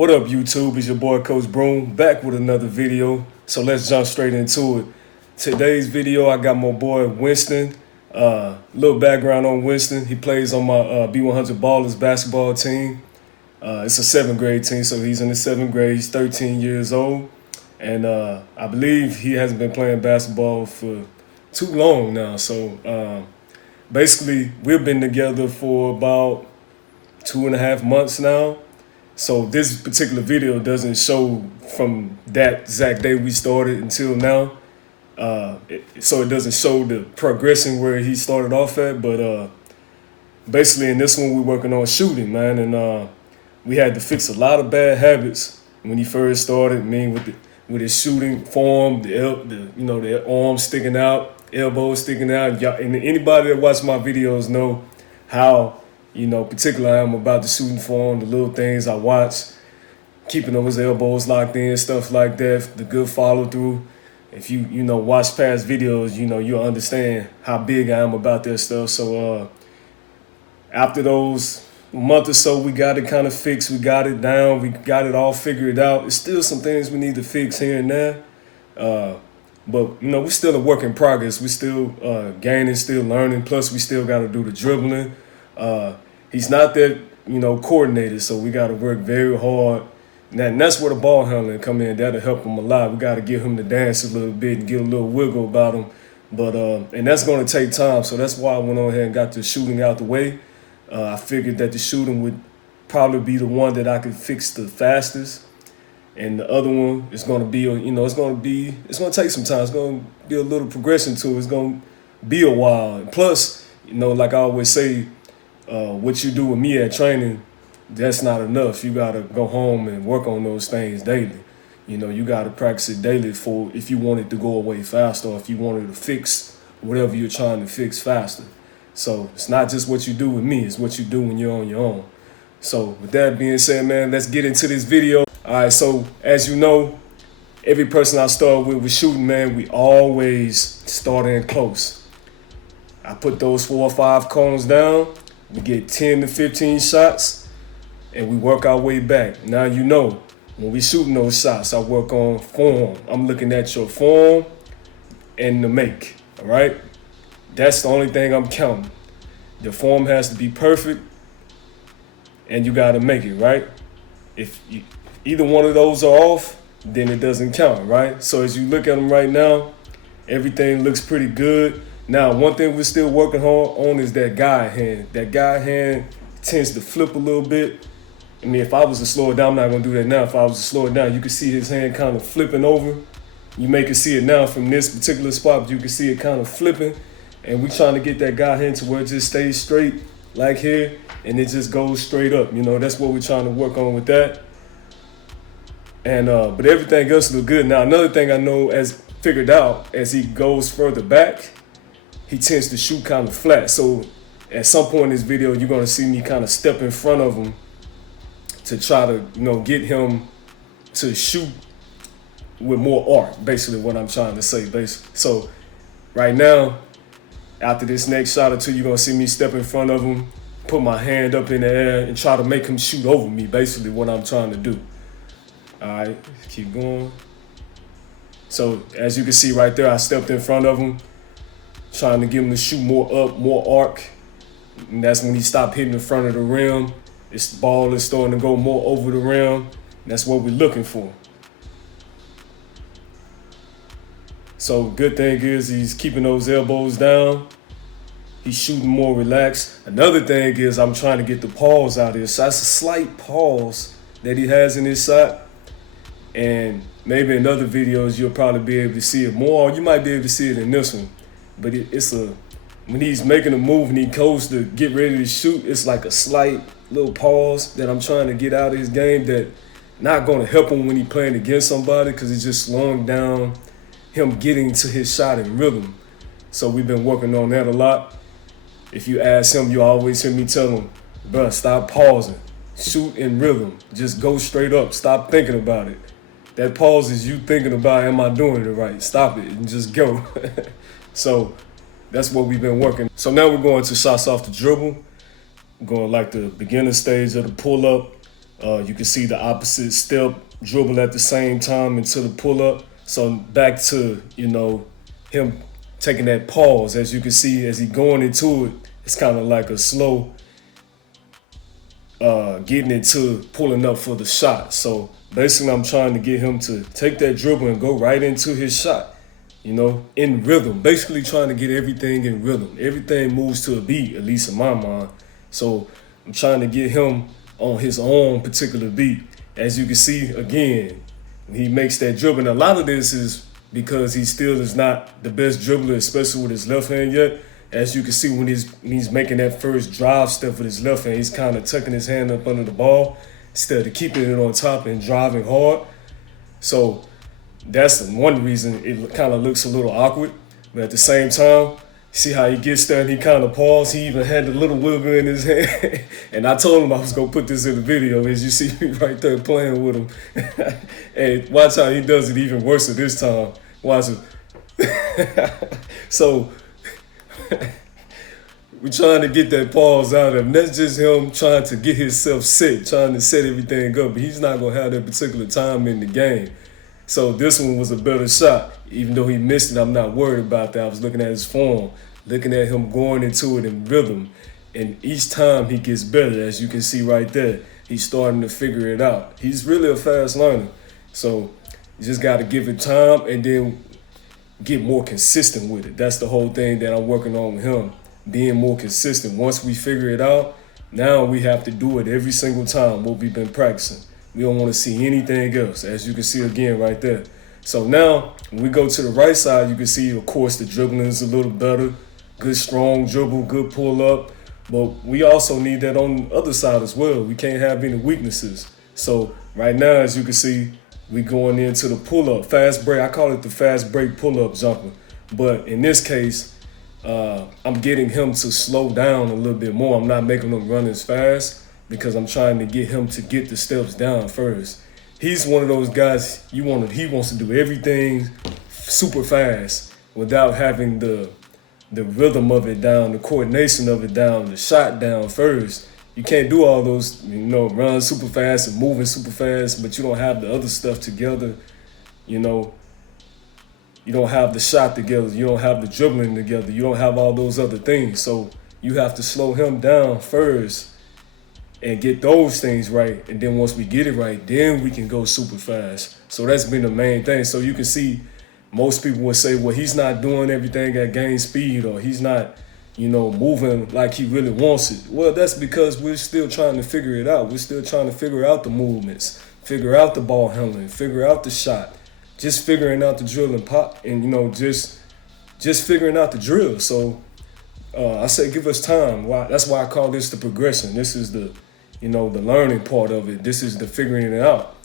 What up, YouTube? It's your boy Coach Broom back with another video. So let's jump straight into it. Today's video, I got my boy Winston. Little background on Winston. He plays on my B100 Ballers basketball team. It's a 7th grade team, so he's in the 7th grade. He's 13 years old. And I believe he hasn't been playing basketball for too long now. So basically, we've been together for about 2.5 months now. So this particular video doesn't show from that exact day we started until now. So it doesn't show the progression where he started off at. But basically in this one, we're working on shooting, man. And we had to fix a lot of bad habits when he first started. I mean, with his shooting form, the arms sticking out, elbows sticking out. And anybody that watch my videos know how, particularly I am about the shooting form, the little things I watch, keeping those elbows locked in, stuff like that, the good follow through. If you watch past videos, you'll understand how big I am about that stuff. So after those month or so, we got it kind of fixed. We got it down. We got it all figured out. There's still some things we need to fix here and there. But, we're still a work in progress. We're still gaining, still learning. Plus, we still got to do the dribbling. He's not that, coordinated, so we got to work very hard. And that's where the ball handling come in. That'll help him a lot. We got to get him to dance a little bit and get a little wiggle about him. But and that's going to take time. So that's why I went on ahead and got the shooting out the way. I figured that the shooting would probably be the one that I could fix the fastest. And the other one is going to be, it's going to take some time. It's going to be a little progression to it. It's going to be a while. And plus, like I always say, what you do with me at training, that's not enough. You got to go home and work on those things daily. You got to practice it daily if you want it to go away faster, or if you wanted to fix whatever you're trying to fix faster. So it's not just what you do with me, it's what you do when you're on your own. So with that being said, man, let's get into this video. All right, so as you know, every person I start with shooting, man, we always start in close. I put those 4 or 5 cones down. We get 10 to 15 shots, and we work our way back. Now, when we shooting those shots, I work on form. I'm looking at your form and the make, all right? That's the only thing I'm counting. The form has to be perfect, and you got to make it, right? If either one of those are off, then it doesn't count, right? So as you look at them right now, everything looks pretty good. Now, one thing we're still working on is that guide hand. That guide hand tends to flip a little bit. I mean, if I was to slow it down, I'm not going to do that now. If I was to slow it down, you can see his hand kind of flipping over. You may can see it now from this particular spot, but you can see it kind of flipping. And we're trying to get that guide hand to where it just stays straight, like here, and it just goes straight up. That's what we're trying to work on with that. And but everything else look good. Now, another thing I know figured out as he goes further back, he tends to shoot kind of flat. So at some point in this video, you're going to see me kind of step in front of him to try to, get him to shoot with more arc, basically what I'm trying to say. So right now, after this next shot or two, you're going to see me step in front of him, put my hand up in the air, and try to make him shoot over me, basically what I'm trying to do. All right, keep going. So as you can see right there, I stepped in front of him, trying to get him to shoot more up, more arc. And that's when he stopped hitting the front of the rim. This ball is starting to go more over the rim. That's what we're looking for. So good thing is he's keeping those elbows down. He's shooting more relaxed. Another thing is I'm trying to get the pause out of here. So that's a slight pause that he has in his shot. And maybe in other videos, you'll probably be able to see it more. Or you might be able to see it in this one. But when he's making a move and he goes to get ready to shoot, it's like a slight little pause that I'm trying to get out of his game that not going to help him when he's playing against somebody, because it's just slowing down him getting to his shot in rhythm. So we've been working on that a lot. If you ask him, you always hear me tell him, bruh, stop pausing. Shoot in rhythm. Just go straight up. Stop thinking about it. That pause is you thinking about, am I doing it right? Stop it and just go. So that's what we've been working. So now we're going to shots off the dribble. Going like the beginner stage of the pull-up. You can see the opposite step, dribble at the same time into the pull-up. So back to, him taking that pause. As you can see, as he going into it, it's kind of like a slow getting into pulling up for the shot. So basically, I'm trying to get him to take that dribble and go right into his shot, in rhythm. Basically trying to get everything in rhythm. Everything moves to a beat, at least in my mind. So I'm trying to get him on his own particular beat. As you can see, again, he makes that dribble. And a lot of this is because he still is not the best dribbler, especially with his left hand yet. As you can see, when he's making that first drive step with his left hand, he's kind of tucking his hand up under the ball instead of keeping it on top and driving hard. So that's one reason it kind of looks a little awkward. But at the same time, see how he gets there and he kind of paused. He even had the little wiggle in his hand. And I told him I was going to put this in the video, as you see me right there playing with him. And watch how he does it even worse this time. Watch it. So we're trying to get that pause out of him. That's just him trying to get himself set, trying to set everything up. But he's not going to have that particular time in the game. So this one was a better shot. Even though he missed it, I'm not worried about that. I was looking at his form, looking at him going into it in rhythm. And each time he gets better, as you can see right there. He's starting to figure it out. He's really a fast learner. So you just got to give it time and then get more consistent with it. That's the whole thing that I'm working on with him, being more consistent. Once we figure it out, now we have to do it every single time, what we've been practicing. We don't want to see anything else, as you can see again right there. So now, when we go to the right side, you can see, of course, the dribbling is a little better. Good, strong dribble, good pull-up. But we also need that on the other side as well. We can't have any weaknesses. So right now, as you can see, we going into the pull-up, fast break. I call it the fast break pull-up jumper. But in this case, I'm getting him to slow down a little bit more. I'm not making him run as fast because I'm trying to get him to get the steps down first. He's one of those guys, he wants to do everything super fast without having the rhythm of it down, the coordination of it down, the shot down first. You can't do all those, run super fast and moving super fast, but you don't have the other stuff together. You don't have the shot together. You don't have the dribbling together. You don't have all those other things. So you have to slow him down first and get those things right. And then once we get it right, then we can go super fast. So that's been the main thing. So you can see most people would say, well, he's not doing everything at game speed, or he's not, moving like he really wants it. Well, that's because we're still trying to figure it out. We're still trying to figure out the movements, figure out the ball handling, figure out the shot, just figuring out the drill and pop, and, just figuring out the drill. So I say give us time. That's why I call this the progression. This is the, the learning part of it. This is the figuring it out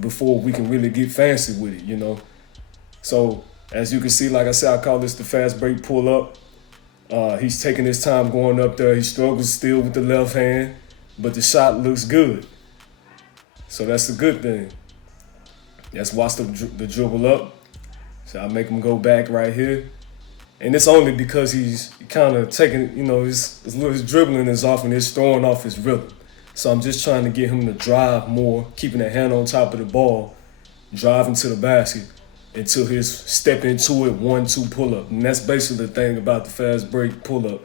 before we can really get fancy with it, So as you can see, like I said, I call this the fast break pull up. He's taking his time going up there. He struggles still with the left hand, but the shot looks good. So that's a good thing. Let's watch the dribble up. So I make him go back right here. And it's only because he's kind of taking, his dribbling is off and it's throwing off his rhythm. So I'm just trying to get him to drive more, keeping a hand on top of the ball, driving to the basket until his step into it 1-2 pull up. And that's basically the thing about the fast break pull up,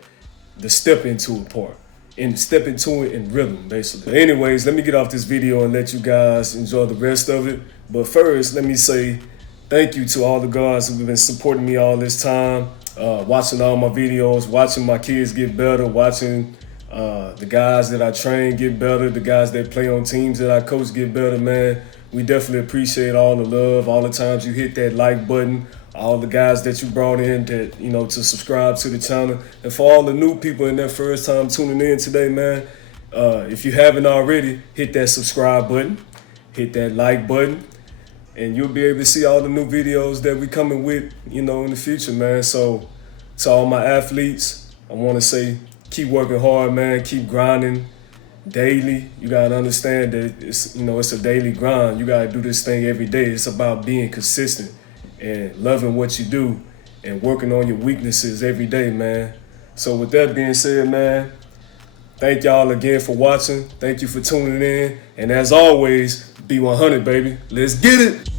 the step into it part. And step into it in rhythm, basically. But anyways, let me get off this video and let you guys enjoy the rest of it. But first, let me say thank you to all the guys who've been supporting me all this time, watching all my videos, watching my kids get better, watching the guys that I train get better, the guys that play on teams that I coach get better, man. We definitely appreciate all the love, all the times you hit that like button, all the guys that you brought in that, to subscribe to the channel. And for all the new people in their first time tuning in today, man, if you haven't already, hit that subscribe button, hit that like button, and you'll be able to see all the new videos that we coming with, in the future, man. So to all my athletes, I want to say keep working hard, man, keep grinding daily. You got to understand that it's, it's a daily grind. You got to do this thing every day. It's about being consistent and loving what you do and working on your weaknesses every day, man. So with that being said, man, Thank y'all again for watching. Thank you for tuning in. And as always, B100, baby. Let's get it.